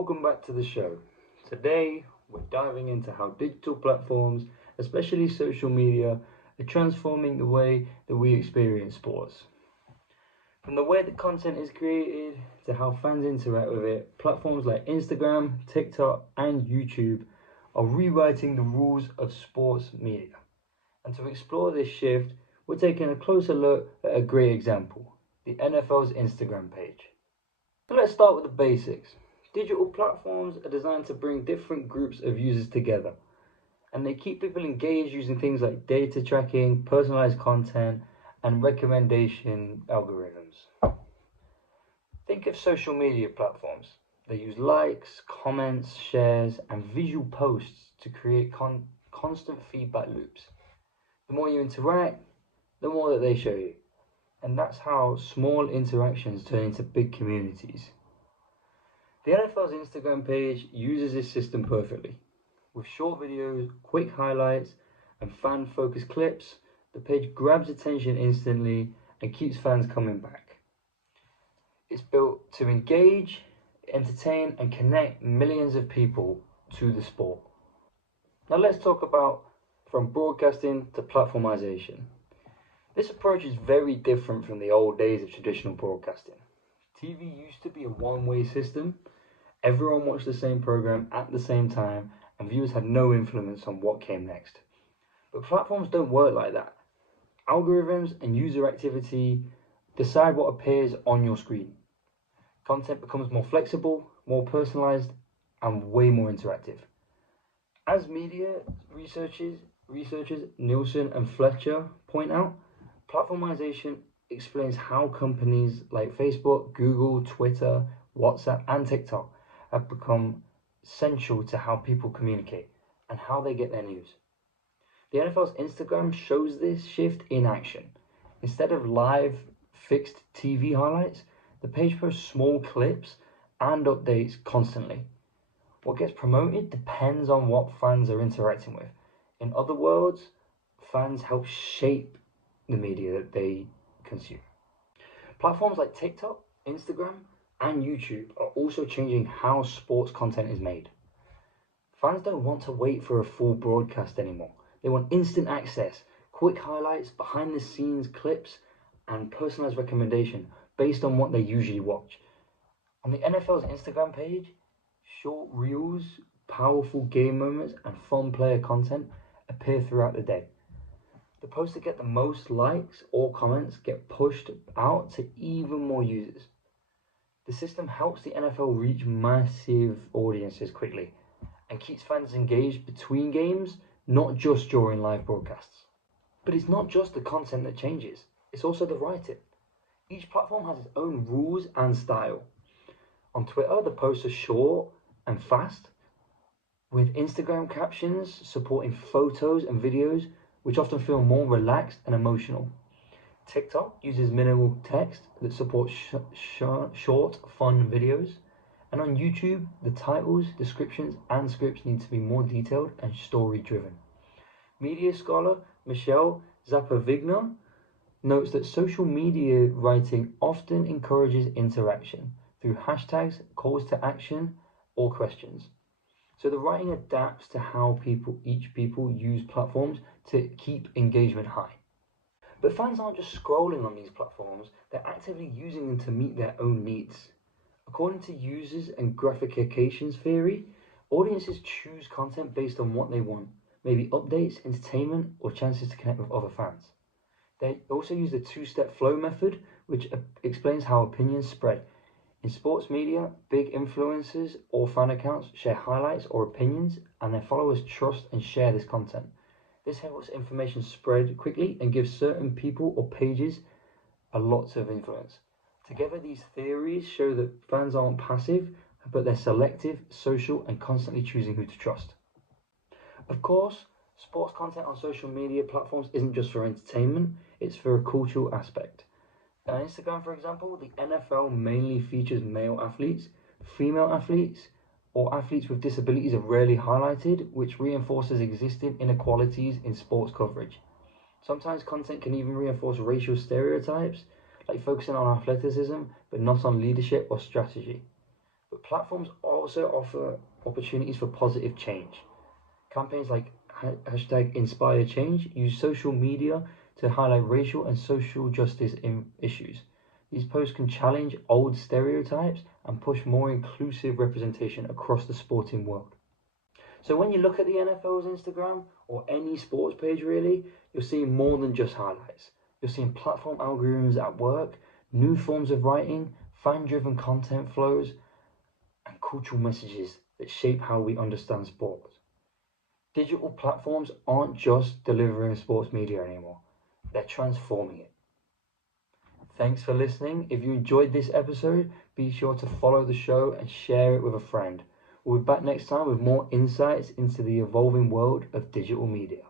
welcome back to the show. Today, we're diving into how digital platforms, especially social media, are transforming the way that we experience sports. From the way that content is created to how fans interact with it, platforms like Instagram, TikTok, and YouTube are rewriting the rules of sports media. And to explore this shift, we're taking a closer look at a great example, the NFL's Instagram page. So let's start with the basics. Digital platforms are designed to bring different groups of users together, and they keep people engaged using things like data tracking, personalized content, and recommendation algorithms. Think of social media platforms. They use likes, comments, shares, and visual posts to create constant feedback loops. The more you interact, the more that they show you. And that's how small interactions turn into big communities. The NFL's Instagram page uses this system perfectly. With short videos, quick highlights, and fan-focused clips, the page grabs attention instantly and keeps fans coming back. It's built to engage, entertain, and connect millions of people to the sport. Now let's talk about from broadcasting to platformization. This approach is very different from the old days of traditional broadcasting. TV used to be a one-way system. Everyone watched the same program at the same time, and viewers had no influence on what came next. But platforms don't work like that. Algorithms and user activity decide what appears on your screen. Content becomes more flexible, more personalized, and way more interactive. As media researchers Nielsen and Fletcher point out, platformization explains how companies like Facebook, Google, Twitter, WhatsApp, and TikTok have become central to how people communicate and how they get their news. The NFL's Instagram shows this shift in action. Instead of live, fixed TV highlights, the page posts small clips and updates constantly. What gets promoted depends on what fans are interacting with. In other words, fans help shape the media that they consume. Platforms like TikTok, Instagram, and YouTube are also changing how sports content is made. Fans don't want to wait for a full broadcast anymore. They want instant access, quick highlights, behind the scenes clips, and personalized recommendation based on what they usually watch. On the NFL's Instagram page, short reels, powerful game moments, and fun player content appear throughout the day. The posts that get the most likes or comments get pushed out to even more users. The system helps the NFL reach massive audiences quickly and keeps fans engaged between games, not just during live broadcasts. But it's not just the content that changes, it's also the writing. Each platform has its own rules and style. On Twitter, the posts are short and fast, with Instagram captions supporting photos and videos, which often feel more relaxed and emotional. TikTok uses minimal text that supports short, fun videos. And on YouTube, the titles, descriptions, and scripts need to be more detailed and story-driven. Media scholar Michelle Zapovigna notes that social media writing often encourages interaction through hashtags, calls to action, or questions. So the writing adapts to how each people use platforms to keep engagement high. But fans aren't just scrolling on these platforms, they're actively using them to meet their own needs. According to users and gratifications theory, audiences choose content based on what they want, maybe updates, entertainment, or chances to connect with other fans. They also use the two-step flow method, which explains how opinions spread. In sports media, big influencers or fan accounts share highlights or opinions, and their followers trust and share this content. This helps information spread quickly and gives certain people or pages a lot of influence. Together, these theories show that fans aren't passive, but they're selective, social, and constantly choosing who to trust. Of course, sports content on social media platforms isn't just for entertainment, it's for a cultural aspect. On Instagram, for example, the NFL mainly features male athletes. Female athletes or athletes with disabilities are rarely highlighted, which reinforces existing inequalities in sports coverage. Sometimes content can even reinforce racial stereotypes, like focusing on athleticism but not on leadership or strategy. But platforms also offer opportunities for positive change. Campaigns like hashtag Inspire Change use social media to highlight racial and social justice issues. These posts can challenge old stereotypes and push more inclusive representation across the sporting world. So when you look at the NFL's Instagram or any sports page really, you're seeing more than just highlights. You're seeing platform algorithms at work, new forms of writing, fan-driven content flows, and cultural messages that shape how we understand sport. Digital platforms aren't just delivering sports media anymore, they're transforming it. Thanks for listening. If you enjoyed this episode, be sure to follow the show and share it with a friend. We'll be back next time with more insights into the evolving world of digital media.